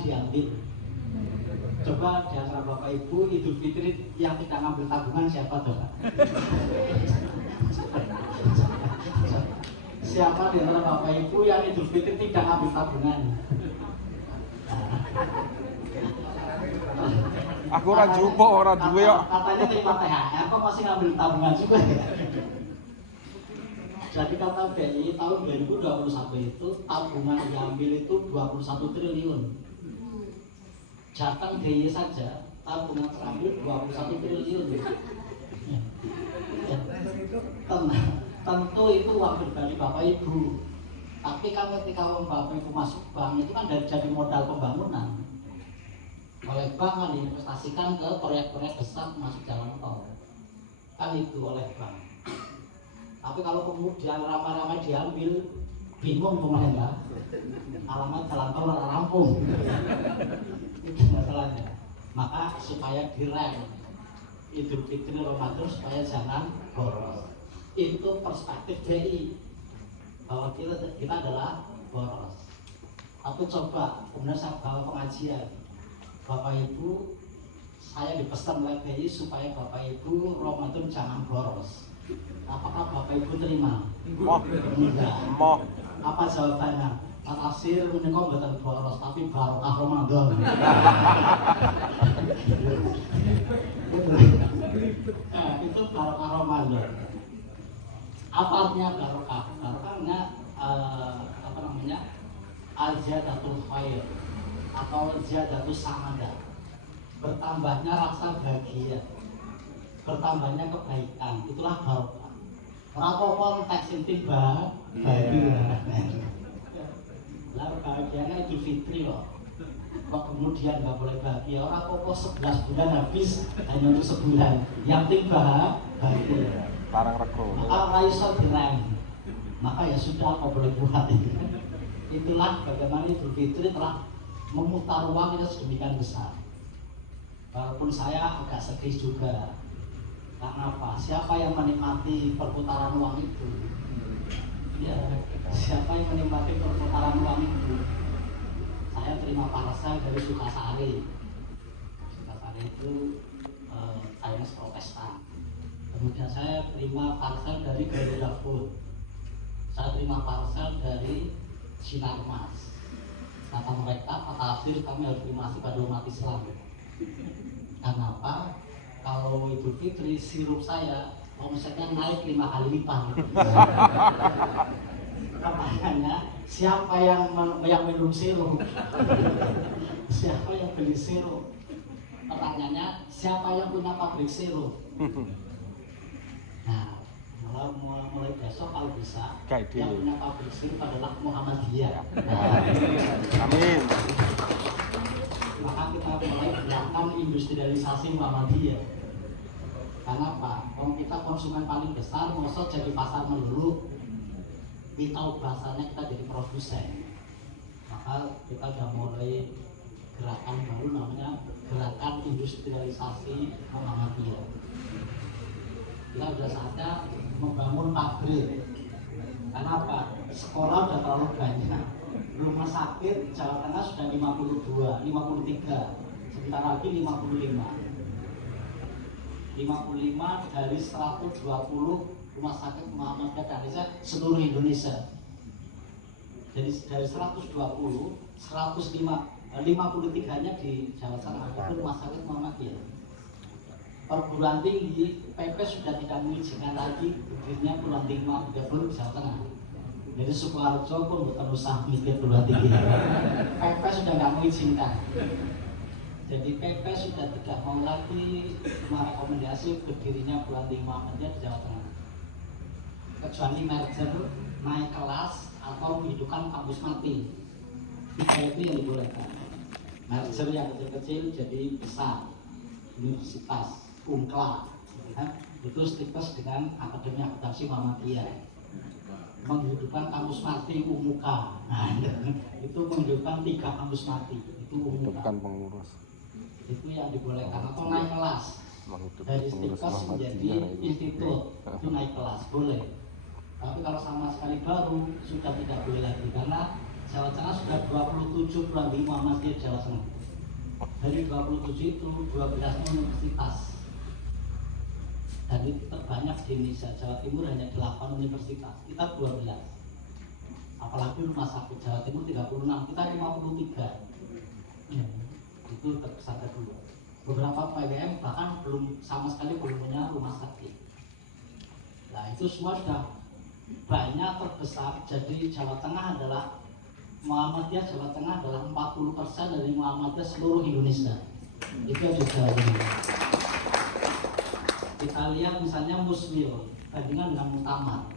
diambil. Coba di antara Bapak Ibu Idul Fitri yang tidak ngambil tabungan siapa coba? Siapa di antara Bapak Ibu yang Idul Fitri tidak ngambil tabungan? Aku ora jupuk, ora duwe kok. Katanya terima THR kok masih ngambil tabungan juga ya? Jadi kata BI tahun 2021 itu tabungan diambil itu 21 triliun. Jateng DIY saja tabungan terambil 21 triliun. Tentu itu uang pribadi Bapak Ibu. Tapi kan ketika uang Bapak Ibu masuk bank itu kan jadi modal pembangunan. Oleh bank kan diinvestasikan ke proyek-proyek besar masuk jalan tol. Kan itu oleh bank. Tapi kalau kemudian ramai-ramai diambil, bingung pemerintah. Alamat jalan tol rampung. Itu masalahnya. Maka supaya direm Idul Fitri Ramadan supaya jangan boros. Itu perspektif DI bahwa kita adalah boros. Tapi coba kemudian saya bawa pengajian, Bapak Ibu, saya dipesan oleh DI supaya Bapak Ibu Ramadan jangan boros. Apakah Bapak Ibu terima? Enggak. Apa jawabannya? Tafsir menika mboten boros tapi barokah Ramadan. Itu barokah Ramadan. Apa artinya barokah? Barokahnya apa namanya? Al-ziyadatul khair atau ziyadatul sa'adah. Bertambahnya rasa bahagia. Bertambahnya kebaikan. Itulah barokah. Ora apa-apa teks inti bahagia. Lalu bahagianya Idul Fitri loh. Kok kemudian nggak boleh bahagia? Orang kok 11 bulan habis hanya untuk sebulan. Yang penting bahagia. Parang rekro. Maka raiso direm. Maka ya sudah kok boleh buat. Itulah bagaimana Idul Fitri telah memutar uang itu sedemikian besar. Walaupun saya agak sedih juga. Karena apa? Siapa yang menikmati perputaran uang itu? Ya, siapa yang menikmati perputaran uang itu? Saya terima parcel dari Sukasari. Sukasari itu Chinese Protestan. Kemudian saya terima parcel dari Garuda Food. Saya terima parcel dari Sinar Mas. Kata mereka, kata Afir, kami harus terima kasih pada umat Islam. Kenapa? Kalau Idul Fitri sirup saya omsetnya naik 5 kali lipat. Pertanyaannya, siapa yang minum sirup? Siapa yang beli sirup? Pertanyaannya, siapa yang punya pabrik sirup? Nah, mulai besok kalau bisa, yang punya pabrik sirup adalah Muhammadiyah. Amin. Maka kita mulai gerakan industrialisasi Muhammadiyah. Karena apa? Kalau kita konsumen paling besar, masa jadi pasar melulu. Kita bahasanya kita jadi produsen. Maka kita sudah mulai gerakan baru namanya gerakan industrialisasi Muhammadiyah. Kita sudah saatnya membangun pabrik. Karena apa? Sekolah sudah terlalu banyak. Rumah sakit Jawa Tengah sudah 52, 53. Sebentar lagi 55. 55 dari 120 rumah sakit Muhammadiyah dan Indonesia seluruh Indonesia. Jadi dari 120, 53-nya di Jawa Tengah itu rumah sakit Muhammadiyah. Perguruan tinggi PP sudah tidak mengizinkan lagi berdirinya perguruan tinggi Muhammadiyah di Jawa Tengah. Jadi Sukoharjo pun bukan usah mikir perguruan tinggi. PP sudah nggak mengizinkan. Jadi PP sudah tidak mau lagi merekomendasi berdirinya perguruan tinggi Muhammadiyah di Jawa Tengah. Kecuali merger, naik kelas, atau menghidupkan kampus mati. Itu yang dibolehkan. Merger yang kecil-kecil jadi besar. Universitas, UNCLA, itu stikus dengan Akademi Akuntansi Muhammadiyah. Menghidupkan kampus mati UMUKA. Nah, itu menghidupkan 3 kampus mati. Itu UMUKA. Pengurus. Itu yang dibolehkan. Atau naik kelas dari stikus menjadi institut, itu naik kelas boleh. Tapi kalau sama sekali baru sudah tidak boleh lagi karena Jawa Tengah sudah 27 prodi Muhammadiyah Jawa Tengah. Dari 27 itu 12 universitas. Dan itu terbanyak di Indonesia. Jawa Timur hanya 8 universitas, kita 12. Apalagi rumah sakit Jawa Timur 36, kita 53. Ya, itu terbesar kedua. Beberapa PWM bahkan sama sekali belum punya rumah sakit. Nah itu semua sudah banyak terbesar. Jadi Jawa Tengah adalah Muhammadiyah Jawa Tengah adalah 40% dari Muhammadiyah seluruh Indonesia. Itu juga ini. Kita lihat misalnya Muswil bandingan dengan Muktamar.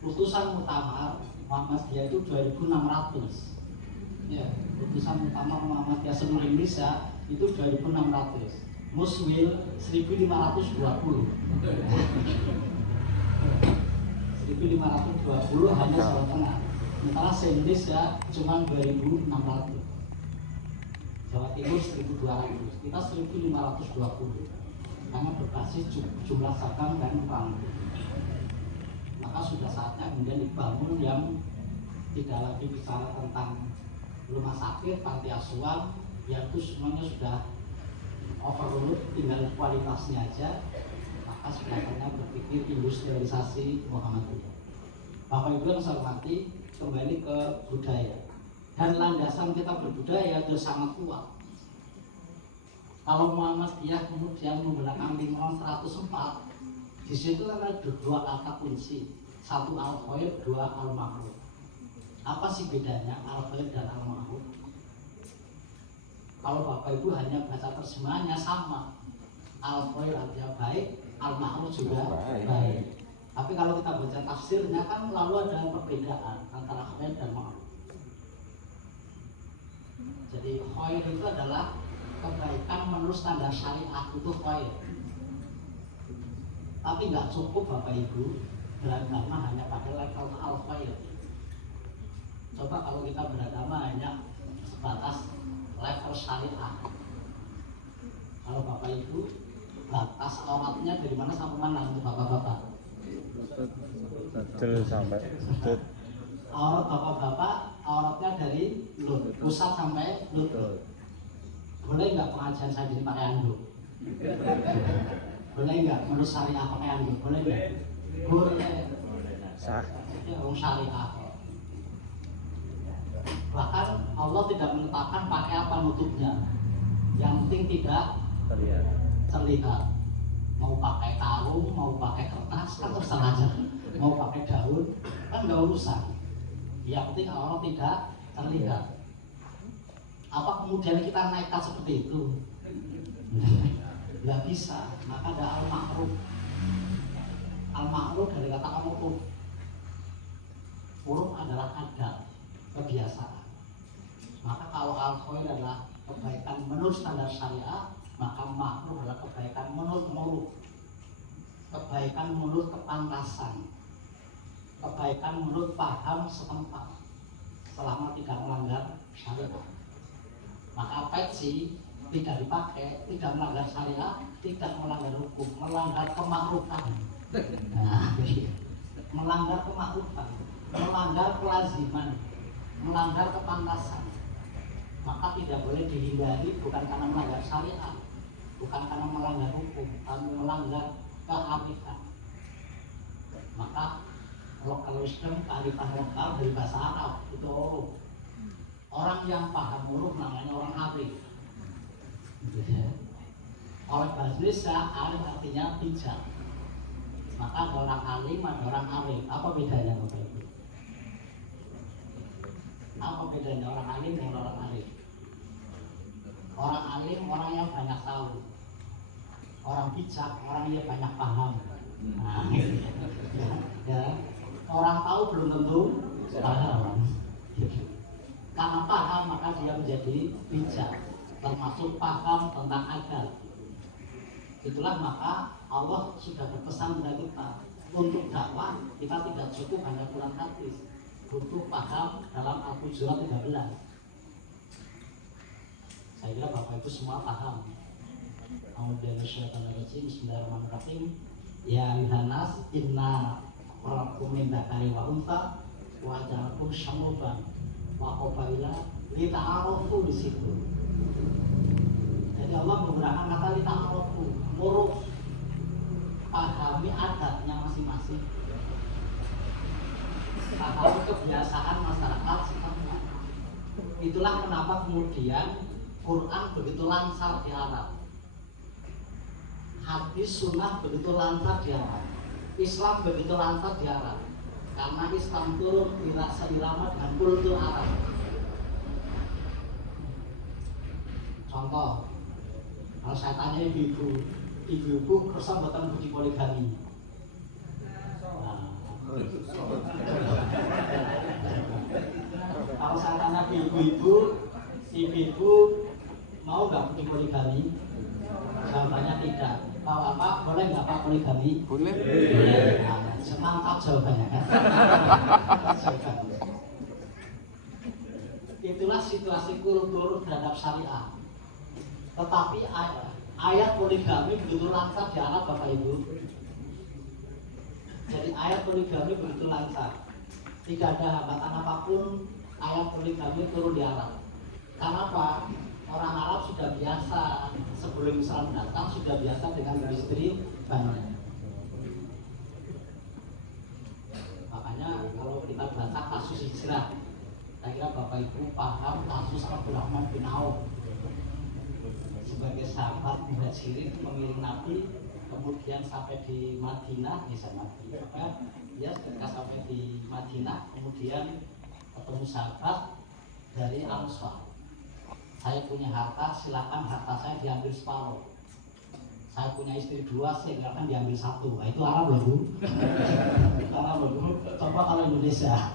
Putusan Muktamar Muhammadiyah itu 2.600. Ya, putusan Muktamar Muhammadiyah seluruh Indonesia itu 2.600. Muswil 1.520. 1.520 hanya Jawa Tengah. Sementara se-Indonesia cuma 2.600. Jawa Timur 1.200. Kita 1.520. Karena berbasis jumlah cabang dan rangkul. Maka sudah saatnya kemudian dibangun yang tidak lagi bicara tentang rumah sakit, panti asuhan, yang itu semuanya sudah overload, tinggal kualitasnya aja. Maka sudah saatnya berpikir industrialisasi Muhammadiyah. Bapak Ibu yang saya hormati, kembali ke budaya. Dan landasan kita berbudaya itu sangat kuat. Kalau Muhammadiyah kemudian menggunakan lingkungan 104, di situ ada dua kata kunci, satu al-khair, dua al-ma'ruf. Apa sih bedanya al-khair dan al-ma'ruf? Kalau Bapak Ibu hanya baca terjemahannya sama, al-khair artinya baik, al-ma'ruf juga baik. Tapi kalau kita baca tafsirnya kan lalu ada perbedaan antara khair dan ma'ruf. Jadi khair itu adalah kebaikan menurut standar syariat, itu khair. Tapi nggak cukup Bapak Ibu beragama hanya pakai level al-khair. Coba kalau kita beragama hanya sebatas level syariat. Kalau Bapak Ibu batas auratnya dari mana sampai mana untuk Bapak-bapak? Sampai Aurat Bapak-bapak auratnya dari pusat sampai lutut. Boleh nggak pengajian saya jadi pakai anduk? Boleh nggak menurut syariah pakai anduk? Boleh nggak? Boleh. sah. Ya, syariah. Bahkan Allah tidak menetapkan pakai apa nutupnya. Yang penting tidak terlihat. Mau pakai karung, mau pakai kertas, kan terserah aja. Mau pakai daun, kan nggak urusan. Yang penting Allah tidak terlihat. Apa kemudian kita nekat seperti itu? Nggak bisa. Maka ada al-ma'ruf. Al-ma'ruf dari kata uruf. Uruf adalah adat, kebiasaan. Maka kalau al-khair adalah kebaikan menurut standar syariah, maka ma'ruf adalah kebaikan menurut uruf. Kebaikan menurut kepantasan. Kebaikan menurut paham setempat. Selama tidak melanggar syariat. Maka peci tidak dipakai, tidak melanggar syariat, tidak melanggar hukum, melanggar kemakruhan. Nah, melanggar kemakruhan, melanggar kelaziman, melanggar kepantasan. Maka tidak boleh dihindari bukan karena melanggar syariat, bukan karena melanggar hukum, tapi melanggar kearifan. Maka kalau Islam kearifan lokal dari bahasa Arab itu uruf. Orang yang paham uruf namanya orang arif. Oleh bahasa Indonesia, arif artinya bijak. Maka ada orang alim, ada orang arif. Apa bedanya Bapak Ibu? Apa bedanya orang alim dengan orang arif? Orang alim orang yang banyak tahu. Orang bijak orang yang banyak paham. Nah, ya. Orang tahu belum tentu paham. Karena paham maka dia menjadi bijak, termasuk paham tentang adat. Itulah maka Allah sudah berpesan kepada kita untuk dakwah kita tidak cukup hanya Quran hadis, butuh paham dalam Al-Hujurat 13. Saya kira Bapak Ibu semua paham. Bismillahirrahmanirrahim. Ya Yohanes, inna khalaqnakum min dzakari wa untha wa ja'alnakum syu'uban Wakobaila lita'arofu di situ. Jadi Allah menggunakan kata lita'arofu, muruf, pahami adatnya masing-masing, pahami kebiasaan masyarakat setempat. Itulah kenapa kemudian Quran begitu lancar di Arab, hadis sunnah begitu lancar di Arab, Islam begitu lancar di Arab, karena Islam turun seirama dengan kultur Arab. Contoh, kalau saya tanya ibu-ibu kerasa buatan budi poligami. Nah, kalau saya tanya ibu-ibu mau nggak budi poligami? Jawabannya tidak. Tahu apa? Boleh nggak Pak poligami? Boleh. Semantap jawabannya kan? Itulah situasi kultur terhadap syariah. Tetapi ayat poligami begitu lancar di Arab Bapak Ibu. Jadi ayat poligami begitu lancar, tidak ada hambatan apapun ayat poligami turun di Arab. Kenapa? Orang Arab sudah biasa, sebelum Islam datang sudah biasa dengan beristri banyak. Makanya kalau kita baca kasus hijrah, saya kira Bapak Ibu paham kasus Abdurrahman bin Auf sebagai sahabat muhajirin mengiring Nabi, kemudian sampai di Madinah, dia ketika sampai di Madinah kemudian ketemu sahabat dari Ansar. Saya punya harta, silakan harta saya diambil separuh. Saya punya istri 2, silakan diambil 1. Nah, itu Arab loh Bu. Arab loh Bu. Coba kalau Indonesia,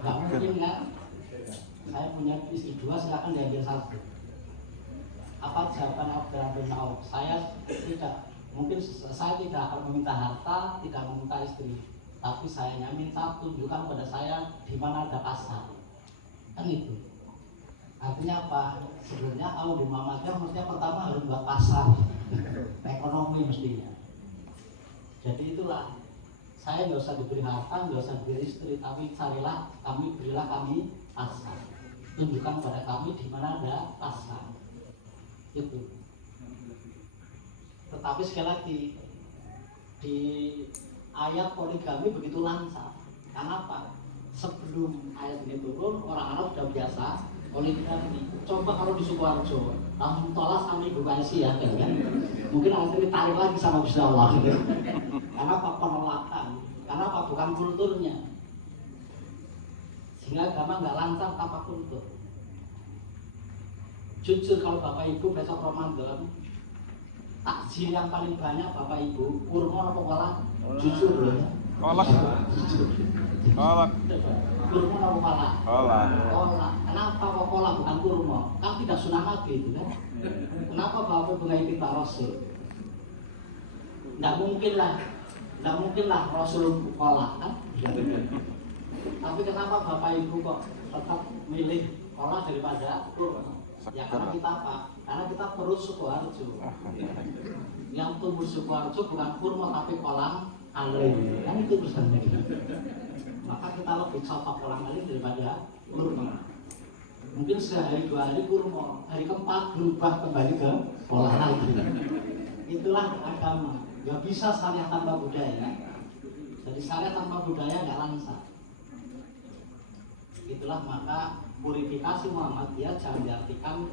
nggak mungkin kan? Saya punya istri 2, silakan diambil 1. Apa jawaban Abdurrahman bin Auf? Saya tidak akan meminta harta, tidak meminta istri, tapi saya minta tunjukkan pada saya di mana ada pasar. Kan itu. Artinya apa? Sebenarnya kalau di Muhammadiyah mestinya pertama harus buat pasar, ekonomi mestinya. Jadi itulah, saya nggak usah diberi harta, nggak usah diberi istri, tapi berilah kami pasar. Tunjukkan pada kami di mana ada pasar. Itu. Tetapi sekali lagi di ayat poligami begitu lancar. Kenapa? Sebelum ayat ini turun, orang Arab sudah biasa poligami. Coba kalau di Sukoharjo, langsung tolak sama Ibu Pensi ya, kan? Mungkin nanti ditarik lagi sama Gusti Allah. Gitu. Karena apa? Penolakan. Karena apa? Bukan kulturnya. Sehingga agama nggak lancar tanpa kultur. Jujur kalau Bapak Ibu besok Ramadan, takjil yang paling banyak Bapak Ibu, kurma atau kolak? Jujur ya. Kolak. Kolak. Kurma atau kolak? Kolak. Kolak. Kenapa kok kolak bukan kurma? Kan tidak sunnah Nabi itu kan? Kenapa Bapak Ibu mengikuti Pak Rasul? Tidak mungkin lah Rasul kolak kan? Tapi kenapa Bapak Ibu kok tetap milih kolak daripada kurma? Ya karena kita apa? Karena kita perut Sukoharjo. Yang tumbuh Sukoharjo bukan kurma tapi kolang kaling. Kan itu pesannya. Maka kita lebih cocok kolang kaling daripada kurma. Mungkin sehari 2 hari kurma, hari keempat berubah kembali ke kolang kaling. Itulah agama. Gak bisa syariat tanpa budaya. Jadi syariat tanpa budaya nggak lancar. Itulah maka purifikasi Muhammadiyah jangan diartikan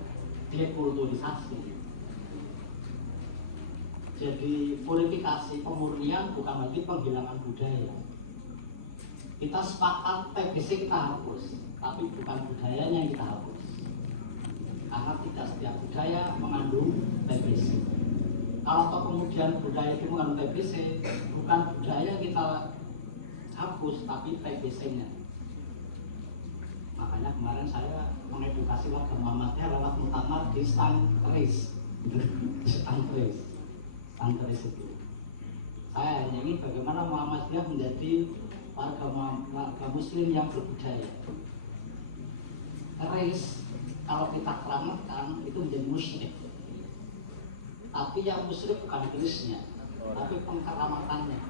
dekulturisasi. Jadi purifikasi pemurnian bukan lagi penghilangan budaya. Kita sepakat TBC kita hapus, tapi bukan budayanya yang kita hapus. Karena tidak setiap budaya mengandung TBC. Kalau toh kemudian budaya itu mengandung TBC, bukan budaya kita hapus, tapi TBC-nya. Makanya kemarin saya mengedukasi warga Muhammadiyah lewat muktamar di Stangkeris itu. Saya hanya ingin bagaimana Muhammadiyah menjadi warga Muslim yang berbudaya. Keris kalau kita keramatkan itu menjadi musyrik. Tapi yang musyrik bukan kerisnya, tapi pengkeramatannya.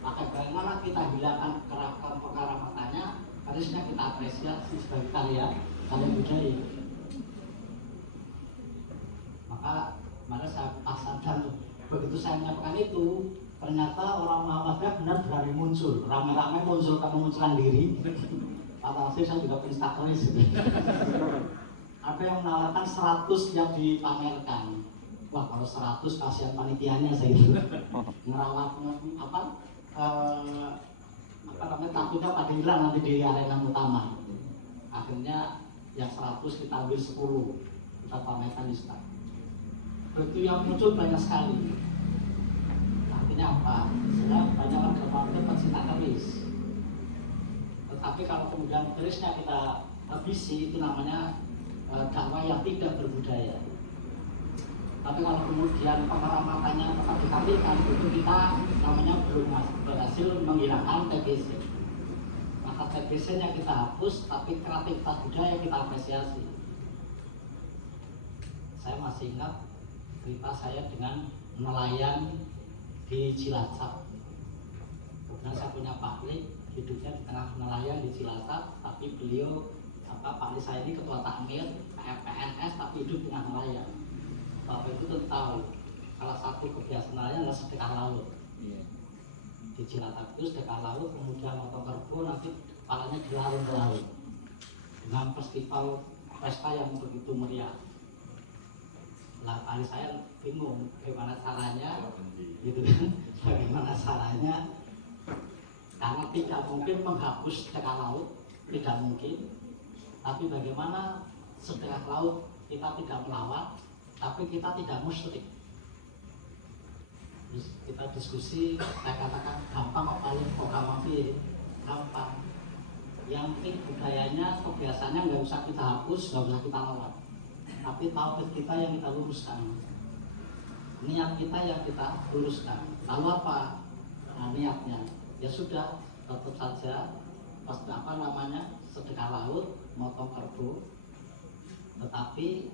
Maka bagaimana kita hilangkan keramatannya harusnya kita apresiasi sebagai karya budaya. Maka saya sadar begitu saya menyampaikan itu, ternyata orang Muhammadiyah benar berani muncul, ramai-ramai memunculkan diri. Alhasil saya juga instastories. Ada yang menawarkan 100 yang dipamerkan. Wah, kalau 100 kasihan panitianya saya gitu. Ngerawat takutnya pada hilang nanti di arena utama. Akhirnya yang 100 kita ambil 10, kita pamerkan di start. Begitu yang muncul banyak sekali. Artinya apa? Sudah banyak warga pecinta keris. Tetapi kalau kemudian kerisnya kita habisi, itu namanya dakwah yang tidak berbudaya. Tapi kalau kemudian penghormatannya tetap ditampilkan, itu kita namanya belum berhasil menghilangkan TBC. Maka TBC-nya kita hapus, tapi kreativitas budaya kita apresiasi. Saya masih ingat cerita saya dengan nelayan di Cilacap. Kemudian saya punya paklik, hidupnya di tengah nelayan di Cilacap, tapi beliau paklik saya ini ketua takmir PNS, tapi hidup di tengah nelayan. Bapak itu tentu tahu salah satu kebiasaan nelayan adalah sedekah laut. Di Cilacap itu sedekah laut, kemudian motong kerbau, nanti kepalanya dilarung ke laut dengan festival pesta yang begitu meriah. Nah, kali saya bingung bagaimana caranya, gitu kan? Bagaimana caranya? Karena tidak mungkin menghapus sedekah laut, tidak mungkin. Tapi bagaimana sedekah laut kita tidak melawan, tapi kita tidak musyrik. Kita diskusi, saya katakan gampang kok paling kok gampang. Yang penting budayanya, kebiasaannya nggak usah kita hapus, nggak usah kita lawan. Tapi tauhid kita yang kita luruskan, niat kita yang kita luruskan. Lalu apa? Nah, niatnya ya sudah, tetap saja sedekah laut, motong kerbau, tetapi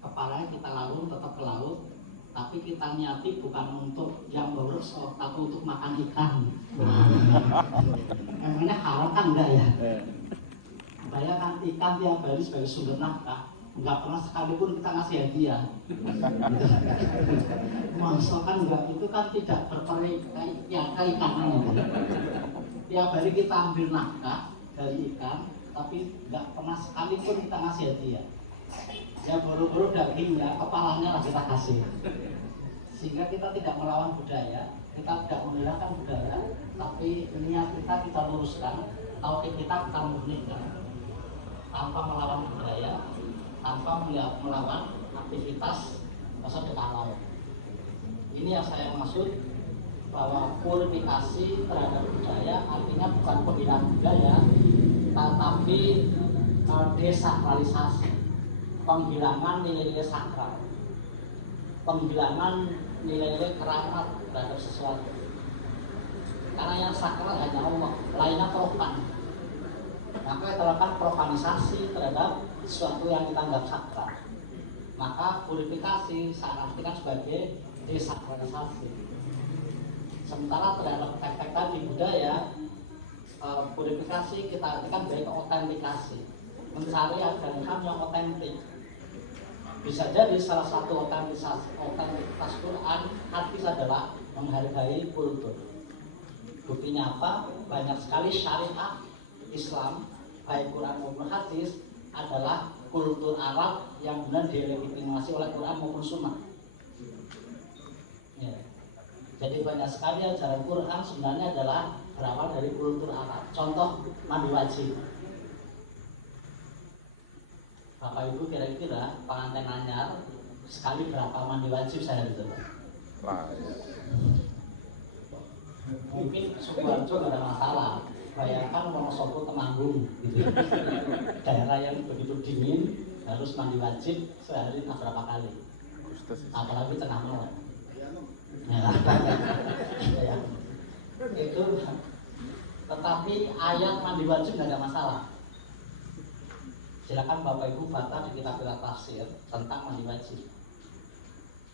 kepalanya kita larung tetap ke laut, tapi kita niati bukan untuk yang berso, tapi untuk makan ikan. Emangnya haram kan enggak ya? Bayangkan ikan tiap hari sebagai sumber nafkah, nggak pernah sekalipun kita ngasih hadiah. Masa kan enggak, itu kan tidak keikanannya. Tiap hari kita ambil nafkah dari ikan, tapi nggak pernah sekalipun kita ngasih hadiah. Ya buru-buru dagingnya, kepalanya lah kita kasih. Sehingga kita tidak melawan budaya, kita tidak menghilangkan budaya, tapi niat kita luruskan, tauhid kita murnikan, tanpa melawan budaya, tanpa melawan aktivitas sedekah laut. Ini yang saya maksud, bahwa purifikasi terhadap budaya artinya bukan penghinaan budaya, tetapi desakralisasi, penghilangan nilai-nilai sakral, penghilangan nilai-nilai keramat terhadap sesuatu. Karena yang sakral hanya Allah, lainnya profan. Maka terlakukan profanisasi terhadap sesuatu yang kita anggap sakral. Maka purifikasi saya artikan sebagai desakralisasi. Sementara terhadap tek-tek tadi budaya, purifikasi kita artikan sebagai autentikasi, mencari ajaran yang otentik. Bisa jadi salah satu otentitas Quran hadis adalah menghargai kultur. Buktinya apa? Banyak sekali syariat Islam, baik Quran maupun hadis, adalah kultur Arab yang benar dilegitimasi oleh Quran maupun Sunnah. Ya. Jadi banyak sekali ajaran Quran sebenarnya adalah berawal dari kultur Arab. Contoh mandi wajib. Bapak Ibu kira-kira pengantin anyar sekali berapa mandi wajib saya gitu Pak? Mungkin Sukoharjo nggak ada masalah. Bayangkan Wonosobo Temanggung gitu. Daerah yang begitu dingin harus mandi wajib sehari entah berapa kali. Apalagi tengah malam. Ya. Itu. Tetapi ayat mandi wajib nggak ada masalah. Silakan Bapak Ibu baca di kitab tafsir tentang mandi wajib.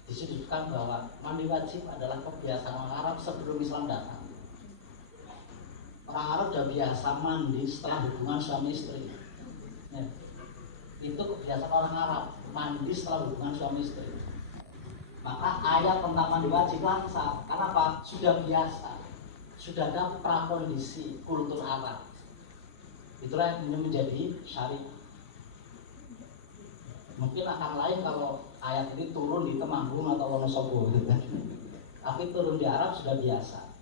Disebutkan bahwa mandi wajib adalah kebiasaan orang Arab sebelum Islam datang. Orang Arab udah biasa mandi setelah hubungan suami istri. Ya. Itu kebiasaan orang Arab, mandi setelah hubungan suami istri. Maka ayat tentang mandi wajib langsung. Karena apa? Sudah biasa. Sudah ada prakondisi kultur Arab. Itulah yang menjadi syariat. Mungkin akan lain kalau ayat ini turun di Temanggung atau Wonosobo gitu kan. Tapi turun di Arab sudah biasa.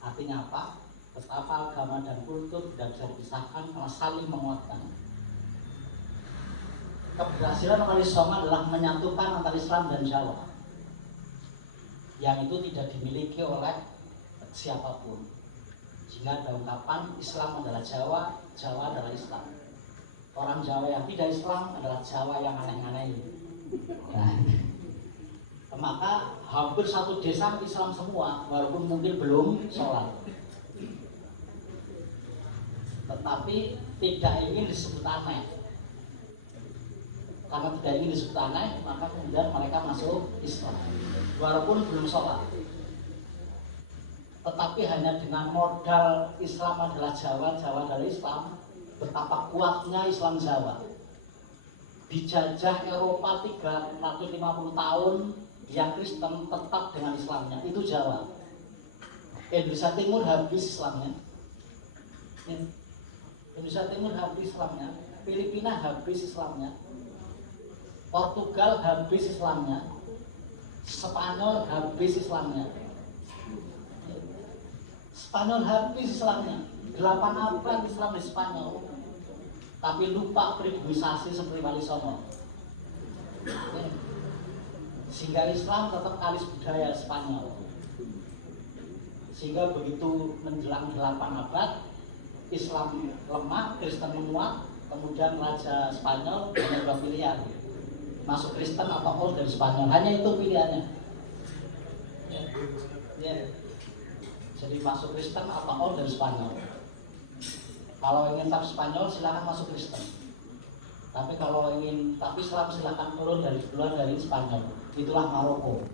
Artinya apa? Betapa agama dan kultur tidak bisa dipisahkan karena saling menguatkan. Keberhasilan Wali Songo adalah menyatukan antara Islam dan Jawa, yang itu tidak dimiliki oleh siapapun. Sehingga ada ungkapan Islam adalah Jawa, Jawa adalah Islam. Orang Jawa yang tidak Islam adalah Jawa yang aneh-aneh. Nah, maka hampir satu desa Islam semua, walaupun mungkin belum sholat, tetapi tidak ingin disebut aneh. Karena tidak ingin disebut aneh, maka kemudian mereka masuk Islam, walaupun belum sholat. Tetapi hanya dengan modal Islam adalah Jawa, Jawa adalah Islam, betapa kuatnya Islam Jawa. Dijajah Eropa 350 tahun, yang Kristen tetap dengan Islamnya, itu Jawa. Indonesia Timur habis Islamnya. Indonesia Timur habis Islamnya, Filipina habis Islamnya, Portugal habis Islamnya, Spanyol habis Islamnya. Spanyol habis Islamnya, 8 abad Islam di Spanyol, tapi lupa pribumi seperti Wali Songo. Sehingga Islam tetap kalis budaya Spanyol. Sehingga begitu menjelang 8 abad, Islam lemah, Kristen menguat, kemudian Raja Spanyol hanya 2 pilihan, masuk Kristen atau aus dari Spanyol, hanya itu pilihannya. Ya. Jadi masuk Kristen atau aus dari Spanyol. Kalau ingin tetap Spanyol silakan masuk Kristen. Tapi kalau ingin tapi Islam silakan keluar dari Spanyol. Itulah Maroko.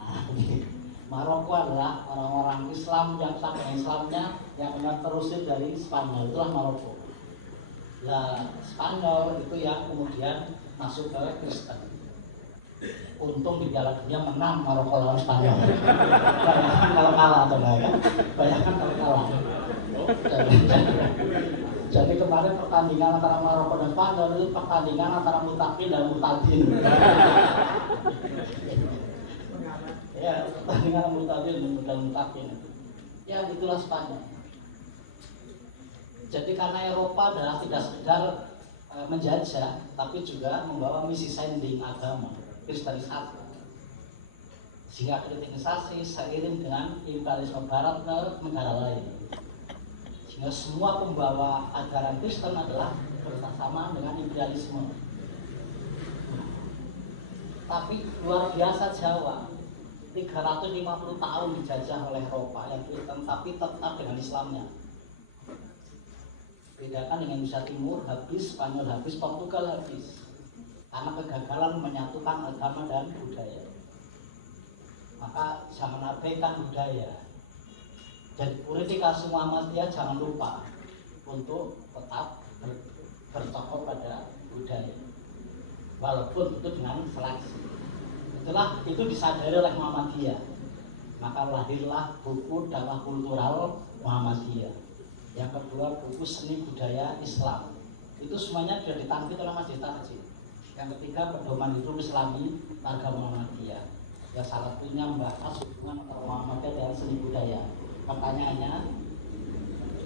Nah, Maroko adalah orang-orang Islam yang sama dengan Islamnya yang kemudian terusir dari Spanyol. Itulah Maroko. Nah, Spanyol itu yang kemudian masuk ke Kristen. Untung di Piala Dunia menang Maroko lawan Spanyol. Bayangkan kalau kalah atau enggak kan? Bayangkan kalau kalah. Jadi kemarin pertandingan antara Maroko dan Spanyol itu pertandingan antara mutakin dan mutadin. Ya, pertandingan mutadin dan mutakin. Ya, itulah Spanyol. Jadi karena Eropa adalah tidak sekedar menjajah, tapi juga membawa misi sending agama, kristenisasi. Sehingga kristenisasi seiring dengan imperialisme Barat ke negara lain. Sehingga semua pembawa ajaran Kristen adalah bersama dengan imperialisme. Tapi luar biasa Jawa, 350 tahun dijajah oleh Eropa yang Kristen, tapi tetap dengan Islamnya. Bedakan dengan Indonesia Timur habis, Spanyol habis, Portugal habis, karena kegagalan menyatukan agama dan budaya. Maka jangan abaikan budaya. Dan purifikasi Muhammadiyah jangan lupa untuk tetap bercokol pada budaya, walaupun itu dengan seleksi. Itu disadari oleh Muhammadiyah. Maka lahirlah buku dakwah kultural Muhammadiyah. Yang kedua buku seni budaya Islam. Itu semuanya sudah ditangkit oleh Masjid Tarjih. Yang ketiga pedoman hidup Islami warga Muhammadiyah. Ya salah satunya membahas hubungan antara Muhammadiyah dan seni budaya. Pertanyaannya,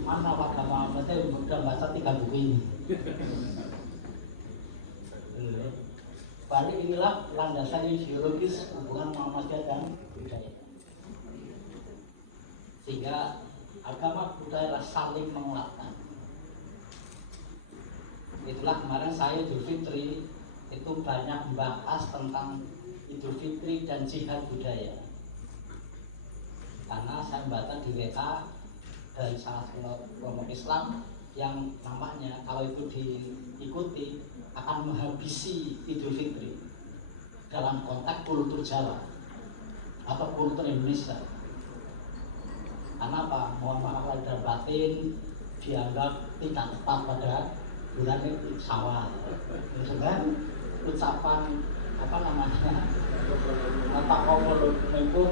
mana warga Muhammadiyah yang sudah baca 3 buku ini? Balik inilah landasan ideologis hubungan Muhammadiyah dan budaya. Sehingga agama budaya saling menguatkan. Itulah kemarin saya Idul Fitri itu banyak membahas tentang Idul Fitri dan jihad budaya. Karena saya membaca di WK dari salah satu kelompok Islam yang namanya kalau itu diikuti akan menghabisi Idul Fitri dalam konteks kultur Jawa atau kultur Indonesia. Karena apa? Mohon maaf lahir dan batin dianggap tidak tepat pada bulan Syawal. Juga ucapan apa namanya? Pak Komol Menkum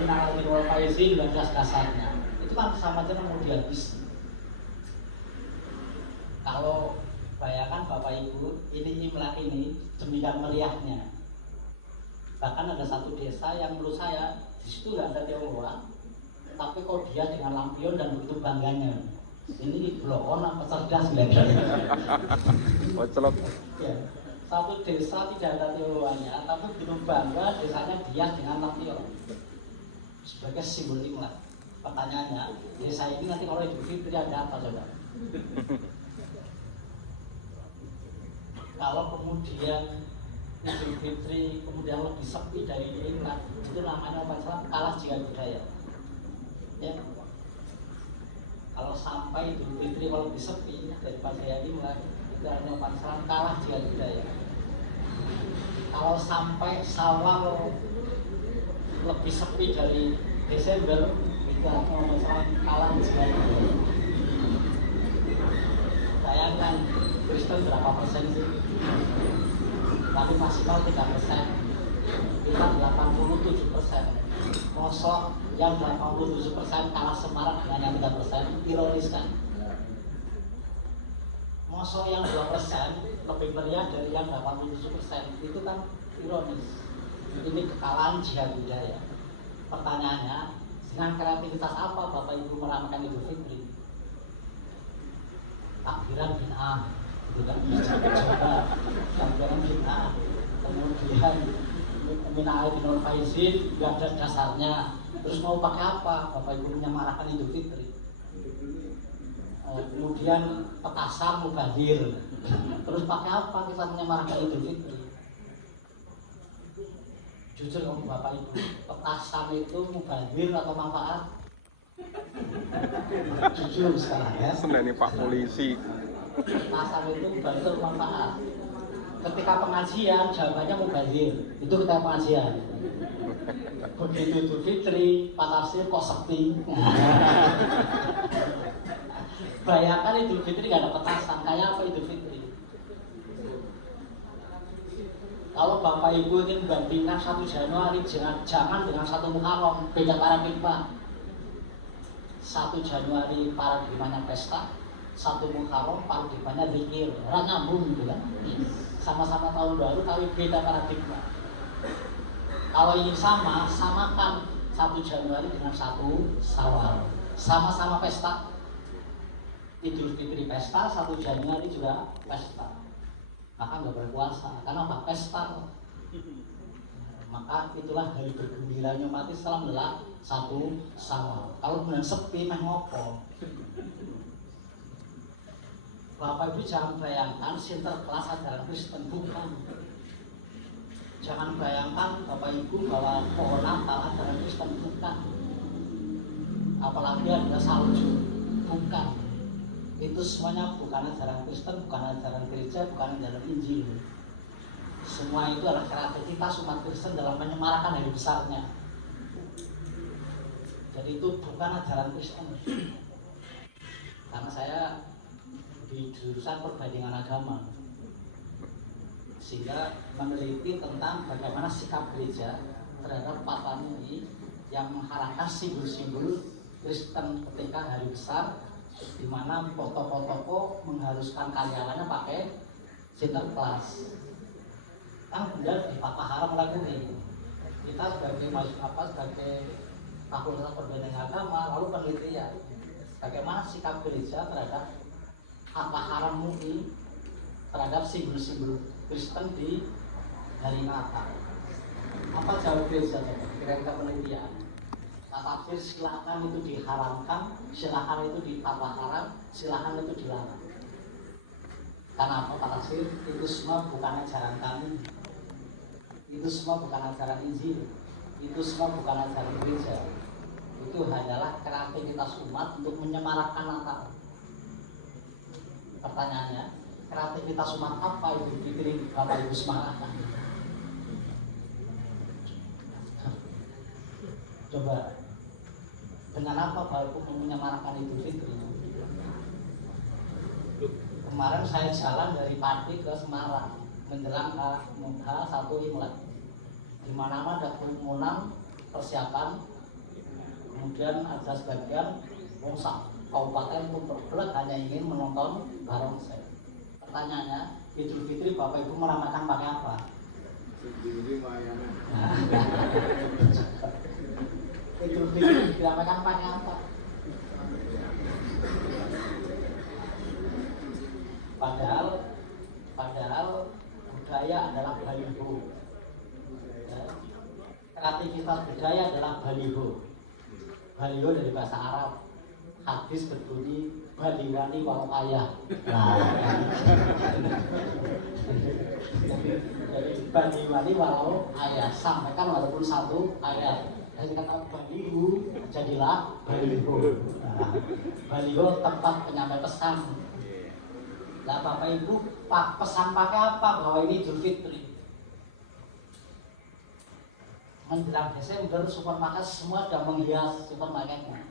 minal wal faizin dan dasarnya. Itu kan sama aja mau dihabis. Kalau bayangkan Bapak Ibu, ini Imlek ini demikian meriahnya. Bahkan ada satu desa yang menurut saya di situ nggak ada Tionghoa, tapi kok dia dengan lampion dan begitu bangganya. Ini blokon apa cerdas ya. Satu desa tidak ada Tionghoanya, tapi begitu bangga desanya dia dengan lampion sebagai simbol Imlek. Pertanyaannya, desa ini nanti kalau Idul Fitri ada apa coba? Kalau kemudian Idul Fitri kemudian lebih sepi dari Imlek, itu namanya apa? Kalah jihad budaya. Ya. Kalau sampai Idul Fitri kalau lebih sepi daripada Imlek, itu artinya apa? Kalah jihad budaya. Kalau sampai Syawal lebih sepi dari Desember, itu artinya kalah jihad budaya. Bayangkan Kristen berapa persen sih? Tapi maksimal 3%, kita 87%. Mosok yang 87% kalah semarak dengan yang 3%, ironis kan? Mosok yang 2% lebih meriah dari yang 87%, itu kan ironis. Ini kekalahan jihad budaya. Pertanyaannya, dengan kreativitas apa Bapak Ibu merayakan Idul Fitri? Takbiran bid'ah, tidak coba takbiran bid'ah, kemudian minal wal faizin nggak ada dasarnya. Terus mau pakai apa Bapak Ibu menyemarakan Idul Fitri? Kemudian petasan mubazir. Terus pakai apa kita menyemarakan Idul Fitri? Jujur om Bapak Ibu, petasan itu mubazir atau manfaat? Jujur sekarang ya. Senang Pak Polisi. Pasar itu mubazir manfaat. Ketika pengajian jawabannya mubazir. Itu ketika pengajian. Begitu Idul Fitri, Pak Tafsir kok sepi. Bayangkan Idul Fitri gak ada petasan. Kayak apa Idul Fitri? Kalau Bapak Ibu ingin membandingkan 1 Januari jangan dengan 1 Muharram, beda paradigma. 1 Januari paradigmanya pesta, 1 Muharram paradigmanya zikir, nyambung gitu kan. Sama-sama tahun baru tapi beda paradigma. Kalau ingin samakan 1 Januari dengan 1 Syawal. Sama-sama pesta. Idul Fitri pesta, 1 Januari juga pesta. Maka nggak berpuasa, karena apa? Pesta. Maka itulah dari bergembiranya mati setelah menelak 1 Syawal. Kalau kemudian sepi meh ngopo. Bapak Ibu jangan bayangkan sinterklas ajaran Kristen, bukan. Jangan bayangkan Bapak Ibu bahwa pohon Natal ajaran Kristen, bukan. Apalagi ada salju, bukan. Itu semuanya bukan ajaran Kristen, bukan ajaran gereja, bukan ajaran Injil. Semua itu adalah kreativitas umat Kristen dalam menyemarakan hari besarnya. Jadi itu bukan ajaran Kristen. Karena saya di jurusan perbandingan agama, sehingga meneliti tentang bagaimana sikap gereja terhadap fatwa ini yang mengharapkan simbol-simbol Kristen ketika hari besar, di mana foto-foto mengharuskan karyawannya pakai sinterklas. Kan benar di fatwa haram lakukan. Kita sebagai sebagai fakultas perbandingan agama lalu penelitian bagaimana sikap gereja terhadap fatwa haram MUI terhadap simbol-simbol Kristen di hari Natal. Apa jawab gereja? Kira-kira penelitian. Tafsir silakan itu diharamkan, silakan itu di fatwa haram, silakan itu dilarang. Karena apa Pak Tafsir? Itu semua bukan ajaran kami. Itu semua bukan ajaran Injil. Itu semua bukan ajaran gereja. Itu hanyalah kreativitas umat untuk menyemarakan Natal. Pertanyaannya, kreativitas umat apa Idul Fitri Bapak Ibu semangatkan? Coba Dengan apa Bapak Ibu menyemarakan Idul Fitri? Kemarin saya jalan dari Pati ke Semarang menjelang H1 Imlek. Di mana ada kerumunan persiapan, kemudian ada sebagian wongsak kabupaten pun terbelah hanya ingin menonton barongsai. Pertanyaannya, Idul Fitri Bapak Ibu merayakan pakai apa? Idul Fitri dirayakan pakai apa? Padahal budaya adalah baliho. Ya. Kreativitas budaya adalah baliho. Baliho dari bahasa Arab. Hadis berbunyi baliwani walau ayah. Nah, jadi baliwani walau ayah, sampaikan walaupun satu ayat. Jadi kata baliho jadilah baliho. Nah, baliho tempat penyampai pesan. Lah Bapak Ibu pesan pakai apa bahwa ini Idul Fitri? Menjelang Desember supermarket semua sudah menghias supermarketnya.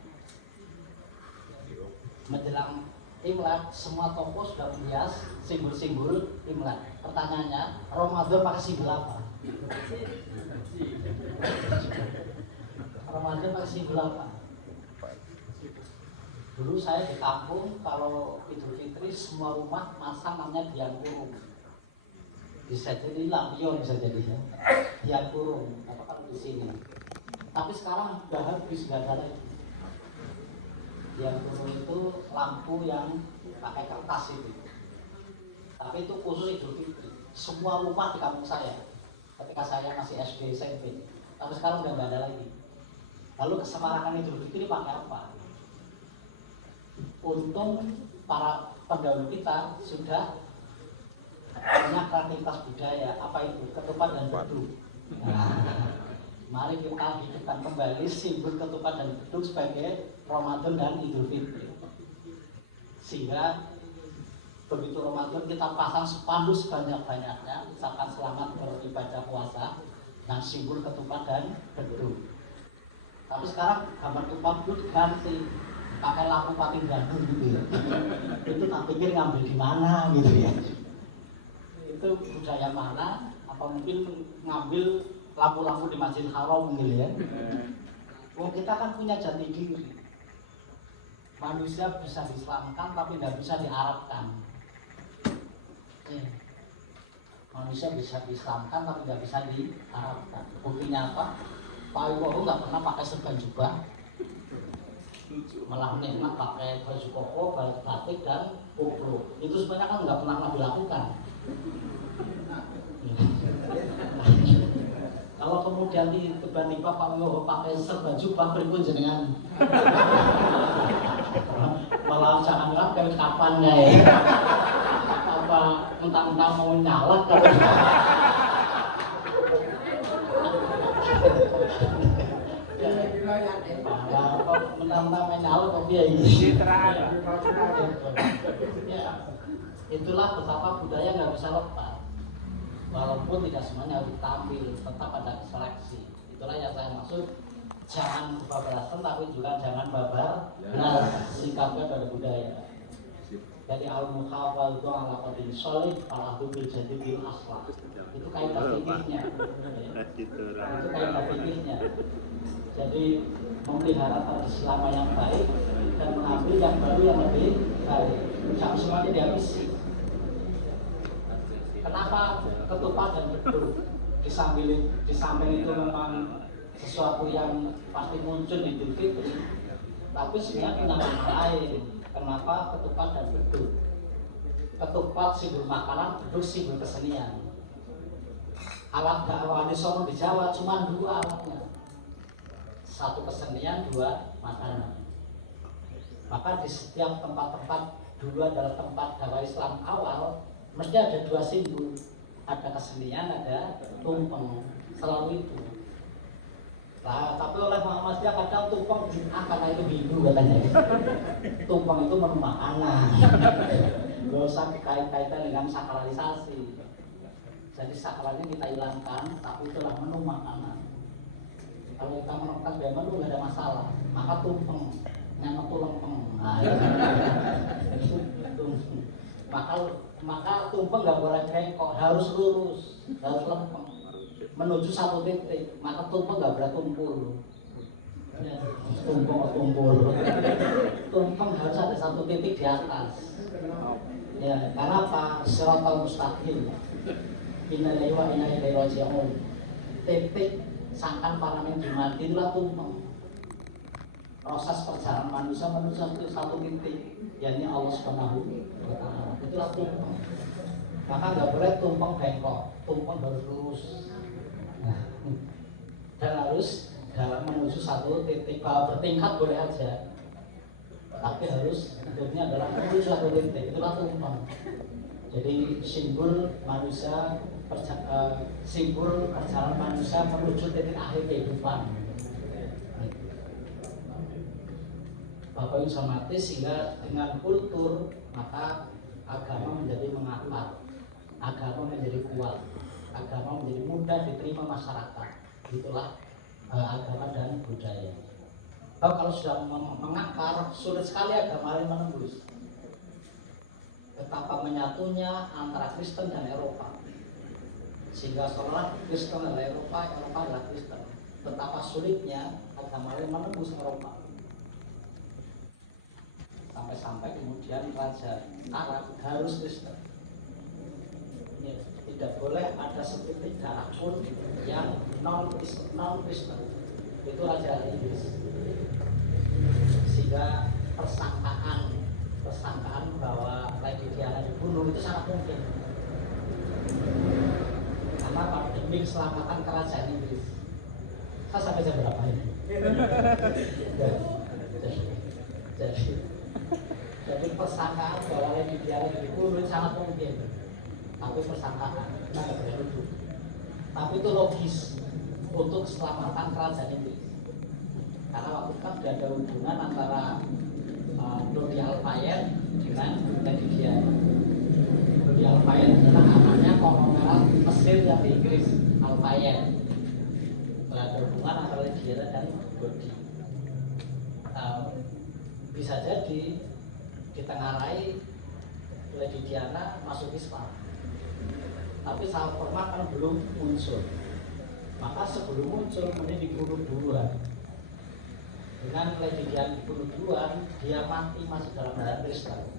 Menjelang Imlek semua toko sudah menghias simbol-simbol Imlek. Pertanyaannya, Ramadan pakai simbol apa? Ramadan pakai simbol apa? Dulu saya di kampung kalau Idul Fitri semua rumah masang namanya biang kurung. Bisa jadi lampion, bisa jadi ya. Biang kurung, apa kalau di sini. Tapi sekarang sudah habis, nggak ada lagi. Biang kurung itu lampu yang pakai kertas itu. Tapi itu khusus Idul Fitri. Semua rumah di kampung saya, ketika saya masih SD SMP. Tapi sekarang udah nggak ada lagi. Lalu kesemarakan Idul Fitri pakai apa? Untung para pendahulu kita sudah punya kreativitas budaya. Apa itu? Ketupat dan beduk. Nah, mari kita hidupkan kembali simbol ketupat dan beduk sebagai Ramadan dan Idul Fitri. Sehingga begitu Ramadan kita pasang spanduk sebanyak-banyaknya, misalkan selamat beribadah puasa dan simbol ketupat dan beduk. Tapi sekarang gambar ketupat beduk ganti pakai lampu pating gandum gitu ya. Itu tak pikir ngambil di mana gitu ya. Itu budaya mana? Apa mungkin ngambil lampu-lampu di Masjid Haram gitu ya. Wong kita kan punya jati diri. Manusia bisa diselamatkan tapi tidak bisa diharapkan. Manusia bisa diselamatkan tapi tidak bisa diharapkan. Buktinya apa? Pak Iwowo nggak pernah pakai serban jubah. Malah nikmat pakai baju koko, baju batik dan koplo. Itu sebenarnya kan nggak pernah Nabi lakukan. Kalau kemudian tiba-tiba Pak Wiyowo pakai serban jubah berikut jenengan malah jangan kayak kapan ya apa mentang-mentang mau nyalak kalau mentang-mentang menyalur kok dia ini. Ya, itulah betapa budaya nggak bisa lepas. Walaupun tidak semuanya harus tampil, tetap ada seleksi. Itulah yang saya maksud. Jangan bablasan tapi juga jangan babar. Nah, sikapnya pada budaya. Jadi al-mukhawal itu ala qadim sholih al-ahdu bil jadi bil aslah. Itu kaidah fikihnya. Itu kaidah fikihnya. Jadi memelihara tradisi lama yang baik dan mengambil yang baru yang lebih baik. Jangan semuanya dihabisi. Kenapa ketupat dan beduk? Di samping itu memang sesuatu yang pasti muncul di Idul Fitri, tapi sebenarnya punya makna lain. Kenapa ketupat dan beduk? Ketupat simbol makanan, beduk simbol kesenian. Alat dakwah di Jawa cuma dua alatnya. Satu kesenian, dua makanan. Maka di setiap tempat-tempat dulu adalah tempat dakwah Islam awal, mesti ada dua simbol. Ada kesenian, ada tumpeng. Selalu itu. Nah, tapi oleh Muhammadiyah kadang tumpeng karena itu Hindu katanya. Tumpeng itu menu makanan. Gak usah dikait-kaitan dengan sakralisasi. Jadi sakralnya kita hilangkan, tapi itulah menu makanan. Kalau kita menemukan bemen itu nggak ada masalah, maka tumpeng, nyamak lempeng. Nah, ya. maka tumpeng nggak boleh bengkok, harus lurus, harus lempeng, menuju satu titik. Maka tumpeng nggak boleh tumpul. Ya, tumpeng harus ada satu titik di atas. Ya, karena apa? Shiratal mustaqim. Inna lillahi wa inna ilaihi raji'un. Titik sangkan paramen dimati itulah tumpeng. Proses perjalanan manusia menuju satu titik, yakni Allah Subhanahu wa Ta'ala. Itulah tumpeng. Maka nggak boleh tumpeng bengkok, tumpeng harus lurus. Nah, dan harus dalam menuju satu titik. Kalau bertingkat boleh aja, tapi harus hidupnya adalah menuju satu titik. Itulah tumpeng. Jadi simbol manusia, simbol perjalanan manusia menuju titik akhir kehidupan. Bapak Ibu hormati, sehingga dengan kultur maka agama menjadi mengakar, agama menjadi kuat, agama menjadi mudah diterima masyarakat. Itulah agama dan budaya. Kalau sudah mengakar, sulit sekali agama lain menembus. Betapa menyatunya antara Kristen dan Eropa, sehingga seolah Kristen adalah Eropa, Eropa adalah Kristen. Betapa sulitnya agama lain menembus Eropa. Sampai-sampai kemudian Raja Arab harus Kristen. Ya, tidak boleh ada setitik darah pun yang non Kristen. Itu Raja Inggris. Sehingga persangkaan bahwa Lady Diana dibunuh itu sangat mungkin. Karena demi keselamatan kerajaan Inggris. Saya sampai jam berapa ini? Jadi persangkaan bahwa Lady Diana dibunuh itu sangat mungkin. Tapi persangkaan, tapi itu logis untuk keselamatan kerajaan Inggris. Karena waktu itu kan sudah ada hubungan antara Nuri Al-Fayed dengan Lady Diana. Nuri Al-Fayed adalah anaknya kolonel Mesir yang di Inggris, Al-Fayed. Ada hubungan antara Lady Diana dan Godi. Bisa jadi ditengarai Lady Diana masuk Islam, tapi saat format kan belum muncul. Maka sebelum muncul mending dibunuh duluan. Dengan Lady Diana dibunuh duluan, dia mati masuk dalam darah Kristen.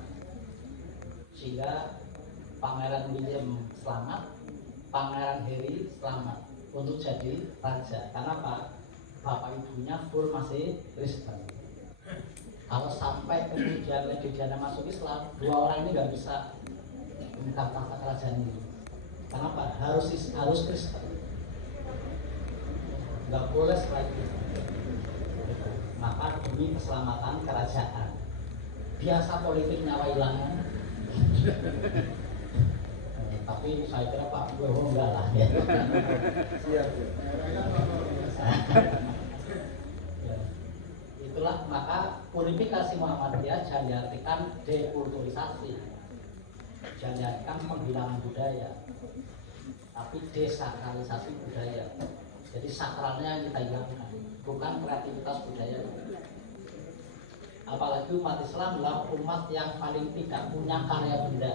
Sehingga Pangeran William selamat, Pangeran Harry selamat untuk jadi raja. Karena apa? Bapak ibunya full masih Kristen. Kalau sampai kemudian Lady Diana masuk Islam, dua orang ini nggak bisa memegang tahta kerajaan ini. Kenapa? Harus Kristen. Nggak boleh setelah itu. Maka demi keselamatan kerajaan. Biasa politik nyawa hilangan. Tapi saya kira Pak Bowo enggak lah ya. Siap. Itulah maka purifikasi Muhammadiyah jangan diartikan dekulturisasi, jangan diartikan penghilangan budaya, tapi desakralisasi budaya. Jadi sakralnya kita hilangkan, bukan kreativitas budaya. Apalagi umat Islam adalah umat yang paling tidak punya karya benda.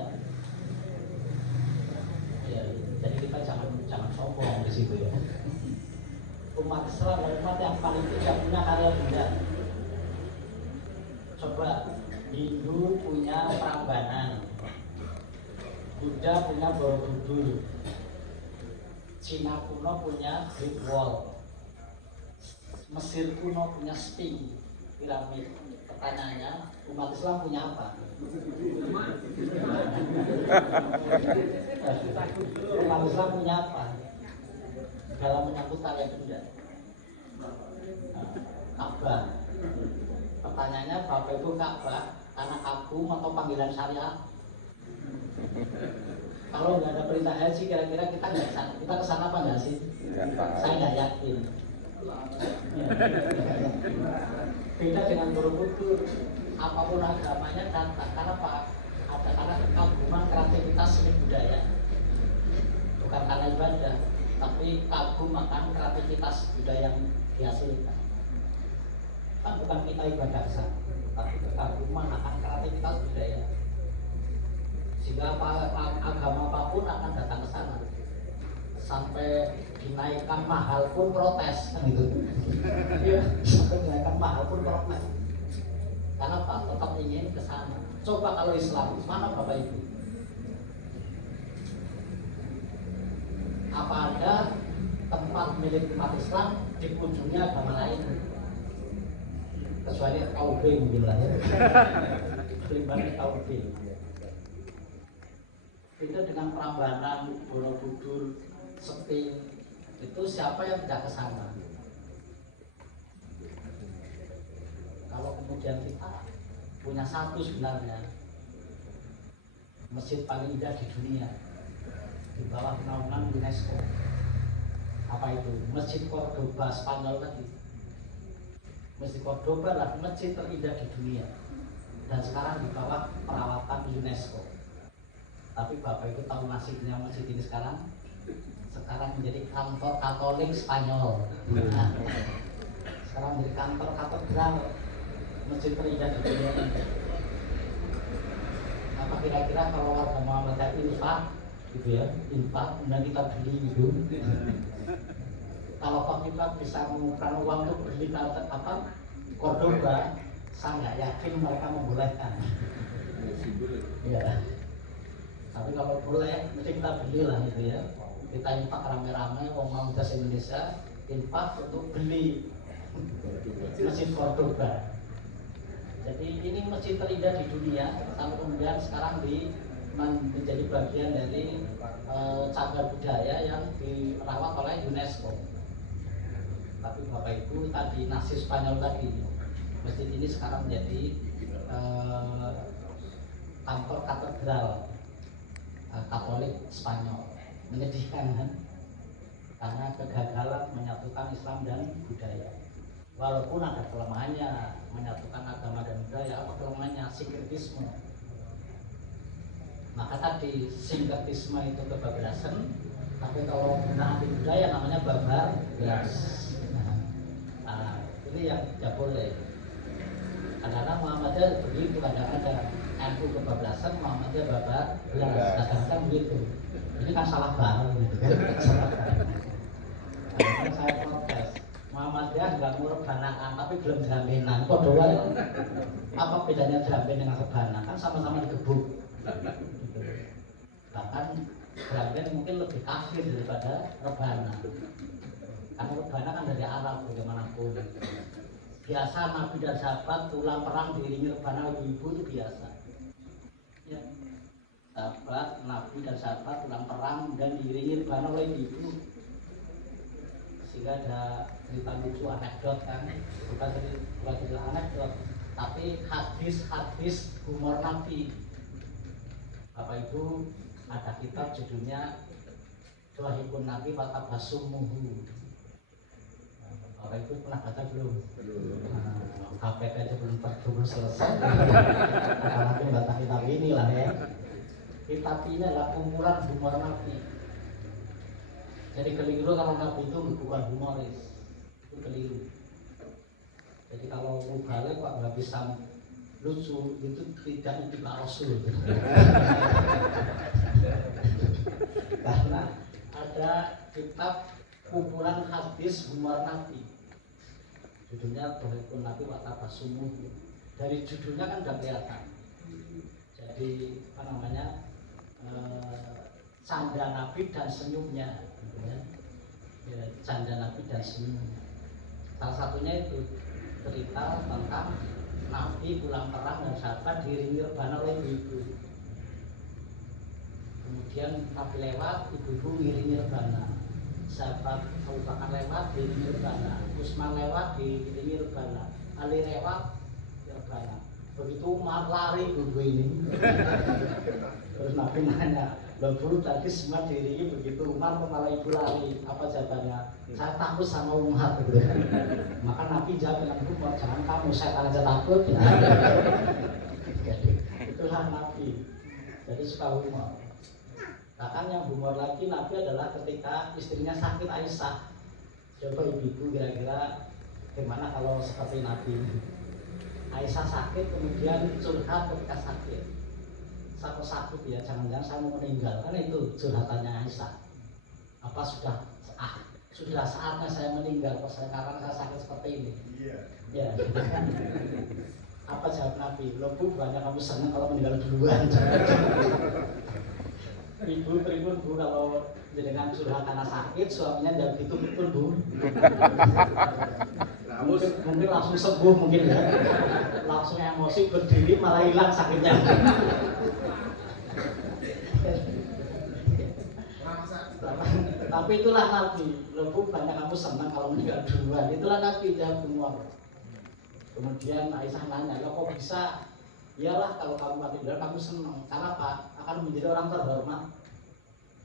Ya, jadi kita jangan sombong di situ ya. Umat Islam adalah umat yang paling tidak punya karya benda. Coba Hindu punya Prambanan, Buddha punya Borobudur, Cina kuno punya Great Wall, Mesir kuno punya Sphinx, piramid. Pertanyaannya, umat Islam punya apa? Umat Islam punya apa dalam menyangkut karya benda? Ka'bah. Pertanyaannya, Bapak Ibu Ka'bah karena kagum atau panggilan syariat? Kalau nggak ada perintah haji, kira-kira kita nggak kesana. Kita kesana apa nggak sih? Saya nggak yakin. Beda dengan Borobudur, apapun agamanya datang karena apa? Ada karena kekaguman kreativitas seni budaya, bukan karena ibadah, tapi kagum akan kreativitas budaya yang dihasilkan. Kan bukan kita ibadah ke sana, tapi kekaguman akan kreativitas budaya. Sehingga agama apapun akan datang ke sana. Sampai dinaikkan mahal pun protes kan gitu. Iya, sampai dinaikkan mahal pun protes. Karena Pak tetap ingin ke sana. Coba kalau Islam, mana Bapak Ibu? Apa ada tempat milik umat Islam dikunjungi agama lain? Kecuali KUB mungkin lah ya. Kelimpahan KUB. Itu dengan Prambanan, Borobudur, Seping, itu siapa yang tidak ke sana? Kalau kemudian kita punya satu sebenarnya masjid paling indah di dunia di bawah naungan UNESCO. Apa itu? Masjid Cordoba Spanyol tadi. Masjid Cordoba lah masjid terindah di dunia dan sekarang di bawah perawatan UNESCO. Tapi Bapak itu tahu nasibnya masjid ini sekarang? Sekarang menjadi kantor Katolik Spanyol. Nah, sekarang menjadi kantor katedral masjid terindah di dunia ini. Apa kira-kira kalau warga Muhammadiyah infak gitu ya, infak kemudian kita beli gitu. Kalau kita bisa mengumpulkan uang untuk beli apa Cordoba, saya nggak yakin mereka membolehkan. Ya. Tapi kalau boleh, mesti kita beli lah gitu ya. Kita infak rame-rame, orang Muhammadiyah Indonesia infak untuk beli masjid Cordoba. Jadi ini masjid terindah di dunia, sampai kemudian sekarang menjadi bagian dari cagar budaya yang dirawat oleh UNESCO. Tapi Bapak Ibu tadi nasib Spanyol tadi, masjid ini sekarang menjadi kantor katedral Katolik Spanyol. Menyedihkan kan? Karena kegagalan menyatukan Islam dan budaya. Walaupun ada kelemahannya menyatukan agama dan budaya, apa kelemahannya? Sinkretisme. Maka tadi sinkretisme itu kebablasan, tapi kalau menaati budaya namanya barbar. Nah, ini yang tidak boleh. Kadang-kadang Muhammadiyah begitu, kadang-kadang NU kebablasan, Muhammadiyah barbar. Kadang-kadang begitu. Ini kan salah baru gitu kan. Kadang-kadang saya protes. Muhammadiyah nggak mau rebanakan tapi belum jaminan. Kok doang? Apa bedanya jamin dengan rebana? Kan sama-sama digebuk. Bahkan jamin mungkin lebih kafir daripada rebana. Karena rebana kan dari Arab bagaimanapun. Biasa Nabi dan sahabat pulang perang diiringi rebana ibu itu biasa. Ya. Sahabat, Nabi dan sahabat pulang perang dan diiringi rebana oleh ibu. Sehingga ada cerita lucu anekdot kan, bukan cerita anekdot, tapi hadis humor Nabi. Bapak Ibu ada kitab judulnya Tuhibun Nabi Fatabasumuhu. Bapak Ibu pernah baca belum? KPK aja belum selesai. Apalagi baca kitab inilah ya. Kitab ini adalah kumpulan humor Nabi. Jadi keliru kalau Nabi itu bukan humoris, itu keliru. Jadi kalau balik kok nggak bisa lucu, itu tidak itibar Rasul. Karena ada kitab kumpulan hadis humor Nabi, judulnya Tuhibun Nabi Watabasumuh. Dari judulnya kan udah kelihatan. Jadi apa namanya, canda Nabi dan senyumnya. Ya, canda Nabi dan senyum. Salah satunya itu cerita tentang Nabi pulang perang dan sahabat diiringi rebana oleh ibu. Kemudian Nabi lewat, ibu-ibu ngiringi rebana. Sahabat Abu Bakar lewat, diiringi rebana. Utsman lewat, diiringi rebana. Ali lewat, rebana. Begitu Umar lari ibu ini. Terus Nabi nanya, loh Bu, tadi semua diiringi begitu Umar malah ibu lari, apa jawabannya? Saya takut sama Umar gitu. Maka Nabi jawab dengan humor, jangan kamu, saya aja takut. Itulah Nabi, jadi suka humor. Bahkan yang humor lagi Nabi adalah ketika istrinya sakit, Aisyah Coba ibu-ibu kira-kira gimana kalau seperti Nabi Aisyah sakit kemudian curhat ketika sakit. Saya sakit ya, jangan-jangan saya mau meninggal, kan itu curhatannya Aisyah. Apa sudah saatnya saya meninggal, karena saya sakit seperti ini. Ya. Apa jawab Nabi? Loh Bu, banyak kamu senang kalau meninggal duluan. Ibu pripun Bu kalau jenengan curhat karena sakit, suaminya jawab gitu betul Bu. Mungkin langsung sembuh mungkin ya. Langsung emosi berdiri malah hilang sakitnya. Tapi itulah Nabi. Loh Bu, banyak kamu senang kalau meninggal duluan. Itulah Nabi jawab semua. Kemudian Aisyah nanya, lo kok bisa? Iyalah kalau kamu mati duluan kamu senang. Karena apa? Akan menjadi orang terhormat.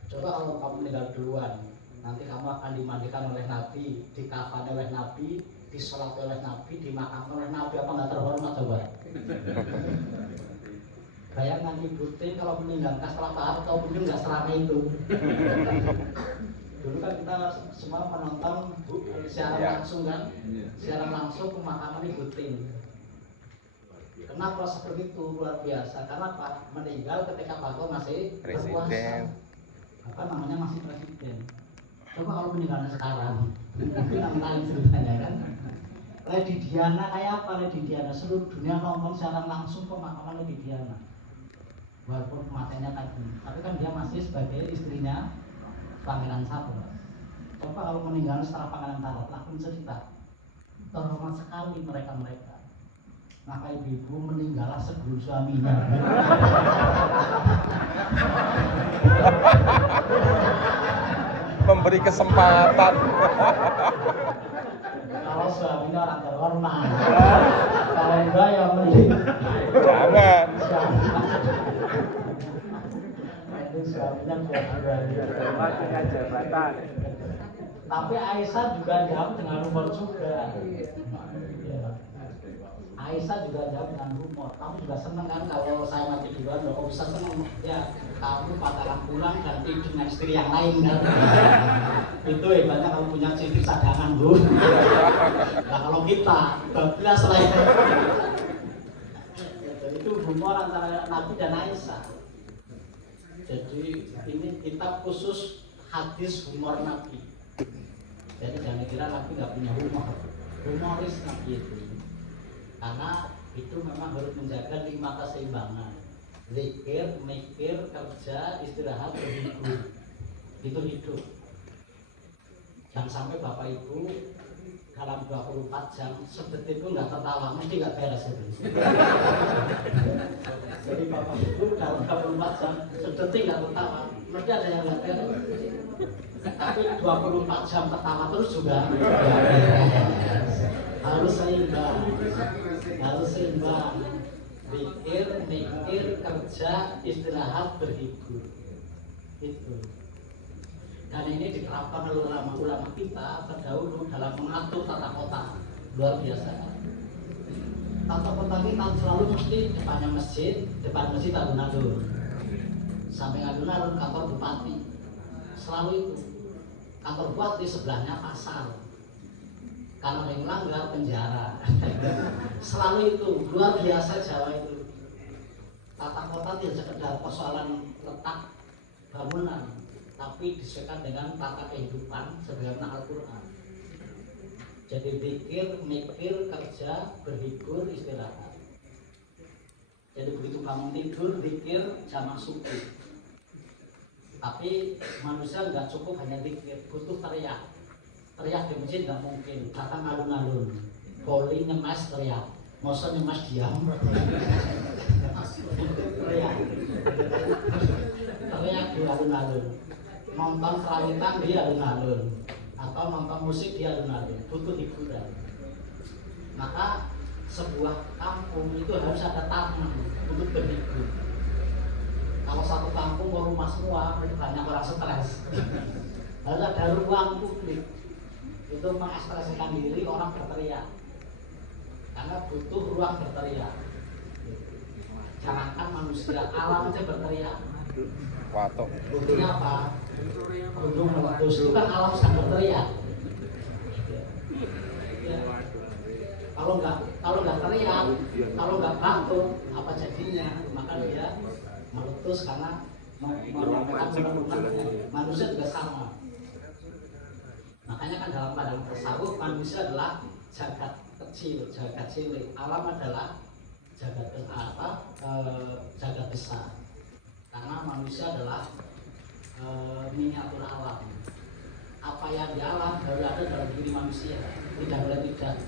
Coba kalau kamu meninggal duluan, nanti kamu akan dimandikan oleh Nabi, dikafani oleh Nabi, disolati oleh Nabi, dimakamkan oleh Nabi. Apa nggak terhormat coba? Bayangkan Ibu Tin kalau meninggalkan setelah Pak atau mungkin nggak seramai itu. Dulu kan kita semua menonton siaran langsung kan, siaran langsung pemakaman Ibu Tin. Kenapa seperti itu luar biasa? Karena Pak meninggal ketika Pak Harto masih berkuasa. Apa namanya masih presiden. Coba kalau meninggalnya sekarang, mungkin lain ceritanya kan. Lady Diana kayak apa Lady Diana? Seluruh dunia nonton siaran langsung pemakaman Lady Diana. Walaupun kematiannya tadi, tapi kan dia masih sebagai istrinya Pangeran Charles. Coba kalau meninggal setelah Pangeran Charles, lakuin cerita. Terhormat sekali mereka-mereka. Maka ibu-ibu meninggallah sebelum suaminya. Memberi kesempatan. Kalau suaminya orang terhormat, kalau enggak ya mending. Jangan. Itu suaminya kuat dengan jabatan. Tapi Aisyah juga jawab dengan humor juga. Aisyah juga jawab dengan humor. Kamu juga seneng kan kalau saya mati duluan? Kok bisa seneng? Ya, kamu bakalan pulang ganti dengan istri yang lain kan? Itu hebatnya kamu punya CV cadangan Bu. Nah kalau kita, bablas lah ya. Itu humor antara Nabi dan Aisyah. Jadi ini kita khusus hadis humor Nabi. Jadi jangan kira Nabi nggak punya humor. Humoris Nabi itu. Karena itu memang harus menjaga 5 keseimbangan. Zikir, mikir, kerja, istirahat, berhibur. Itu hidup. Jangan sampai Bapak Ibu dalam 24 jam sedetik pun nggak tertawa, mesti nggak beres itu. Jadi Bapak Ibu dalam 24 jam sedetik nggak tertawa, mesti ada yang nggak beres. Tapi 24 jam tertawa terus juga nggak beres. Harus seimbang. Harus seimbang. Pikir, mikir, kerja, istirahat, berhibur. Itu. Dan ini diterapkan oleh ulama-ulama kita terdahulu dalam mengatur tata kota. Luar biasa. Tata kota kita selalu mesti depannya masjid, depan masjid alun-alun. Samping alun-alun kantor bupati. Selalu itu. Kantor bupati sebelahnya pasar. Kalau ada yang melanggar penjara. Selalu itu, luar biasa Jawa itu. Tata kota tidak sekedar persoalan letak bangunan, tapi disesuaikan dengan tata kehidupan sebagaimana Al-Quran. Jadi pikir, mikir, kerja, berhibur, istirahat. Jadi begitu bangun tidur, pikir, jamak subuh. Tapi manusia nggak cukup hanya pikir, butuh teriak. Teriak di masjid nggak mungkin, datang alun-alun. Poli nyemes teriak, masa nyemes diam. Teriak di alun-alun. Nonton kerawitan di alun-alun atau nonton musik di alun-alun, butuh hiburan. Maka sebuah kampung itu harus ada taman untuk berhibur. Kalau satu kampung mau rumah semua, banyak orang stres. Harus ada ruang publik. Itu mengekspresikan diri orang berteriak. Karena butuh ruang berteriak. Jangankan manusia, alam aja berteriak. Watuk. Buktinya apa? Gunung meletus itu kan alam sedang berteriak. kalau nggak teriak, kalau nggak batuk, apa jadinya? Maka dia meletus karena menyampaikan unek-uneknya. Manusia juga sama. Makanya kan dalam pandangan tasawuf manusia adalah jagat kecil, jagat cilik. Alam adalah jagat jagat besar. Karena manusia adalah miniatur alam. Apa yang di alam baru ada dalam diri manusia, tidak boleh tidak.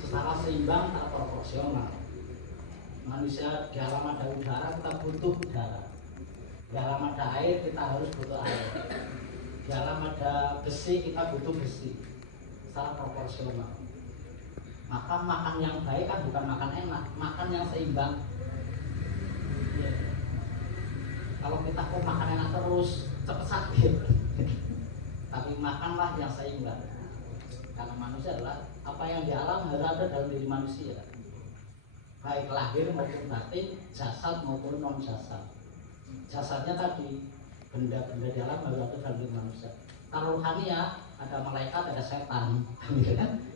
Secara seimbang, tak proporsional. Manusia di alam ada udara, kita butuh udara. Di alam ada air, kita harus butuh air. Di alam ada besi, kita butuh besi. Secara proporsional. Maka makan yang baik kan bukan makan enak, makan yang seimbang. Ya. Kalau kita kok makan enak terus, cepat sakit. Tapi makanlah yang seimbang. Karena manusia adalah apa yang di alam harus ada dalam diri manusia. Baik lahir maupun batin, jasad maupun non jasad. Jasadnya tadi benda-benda di alam harus ada dalam diri manusia. Kalau rohania ada malaikat, ada setan,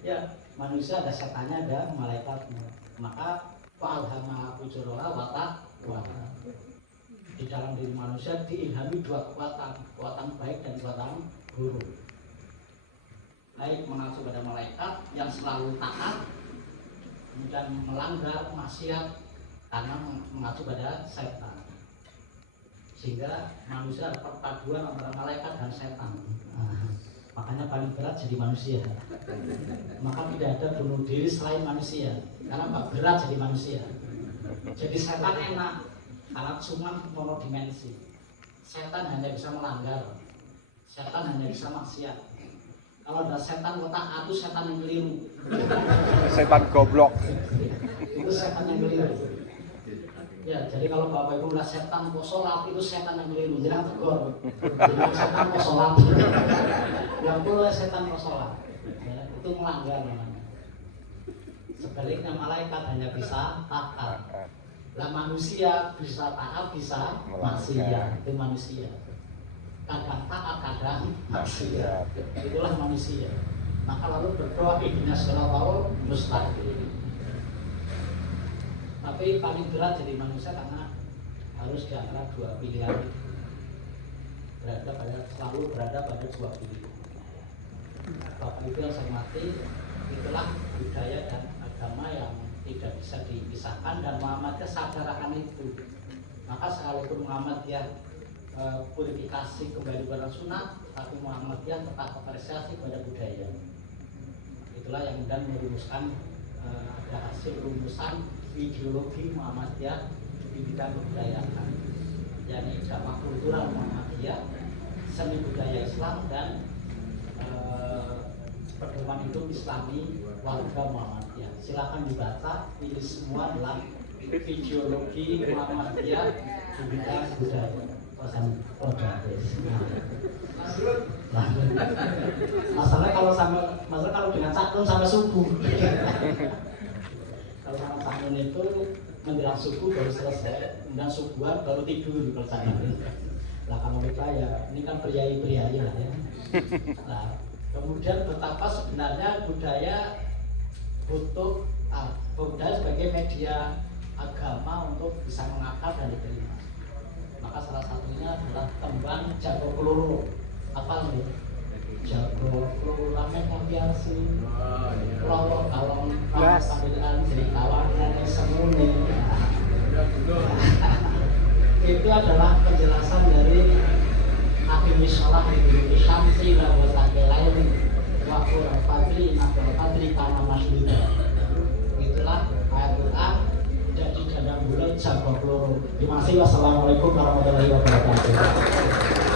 ya manusia ada setannya, ada malaikatnya. Maka fa'alhama fujuraha wa taqwa. Di dalam diri manusia diilhami dua kekuatan baik dan kekuatan buruk. Baik mengacu pada malaikat yang selalu taat, kemudian melanggar maksiat karena mengacu pada setan. Sehingga manusia ada perpaduan antara malaikat dan setan. Makanya paling berat jadi manusia. Maka tidak ada bunuh diri selain manusia. Karena berat jadi manusia. Jadi setan enak karena cuma monodimensi. Setan hanya bisa melanggar. Setan hanya bisa maksiat. Kalau ada setan otak atu, setan yang keliru. Setan goblok. Itu setan yang keliru. Ya, jadi kalau Bapak Ibu melihat setan kok sholat, itu setan yang keliru. Jangan tegur. Jangan setan kok sholat. Yang boleh setan kok sholat. Ya, itu melanggar namanya. Sebaliknya malaikat hanya bisa taat. Lah manusia bisa taat, bisa maksiat. Itu manusia. Kadang taat, kadang maksiat. Itulah manusia. Maka lalu berdoa ihdinas shiratal mustaqim. Tapi paling berat jadi manusia karena harus di antara dua pilihan. Selalu berada pada dua pilihan. Bapak Ibu yang saya hormati, itulah budaya dan agama yang tidak bisa dipisahkan dan Muhammadiyah sadar akan itu. Maka sekalipun Muhammadiyah purifikasi kembali pada sunnah, tapi Muhammadiyah tetap apresiasi pada budaya. Itulah yang kemudian merumuskan ada hasil rumusan ideologi Muhammadiyah di bidang kebudayaan, yakni dakwah kultural Muhammadiyah, seni budaya Islam dan pedoman hidup Islami warga Muhammadiyah. Silakan dibaca, ini semua adalah ideologi Muhammadiyah di bidang budaya. Masalahnya kalau dengan cakun sampai subuh. Kalau sama cakun itu menjelang subuh baru selesai, kemudian subuhan baru tidur kalau cakun. Lah kalau kita ya ini kan priayi lah ya. Nah, kemudian betapa sebenarnya budaya butuh budaya sebagai media agama untuk bisa mengakar dan diterima. Maka salah satunya adalah tembang jago peluru. Apa nih? Jago peluru rame kopiasi. Kalau panggilan jadi kawanan semune. Itu adalah penjelasan dari Akim Sholah di Syamsi wa Sakelain wa Qur'an Fadli Nabal Fadli Kana Mashuda. Itulah ayat Quran jadi gandang bulan jago peluru. Terima kasih. Wassalamualaikum warahmatullahi wabarakatuh.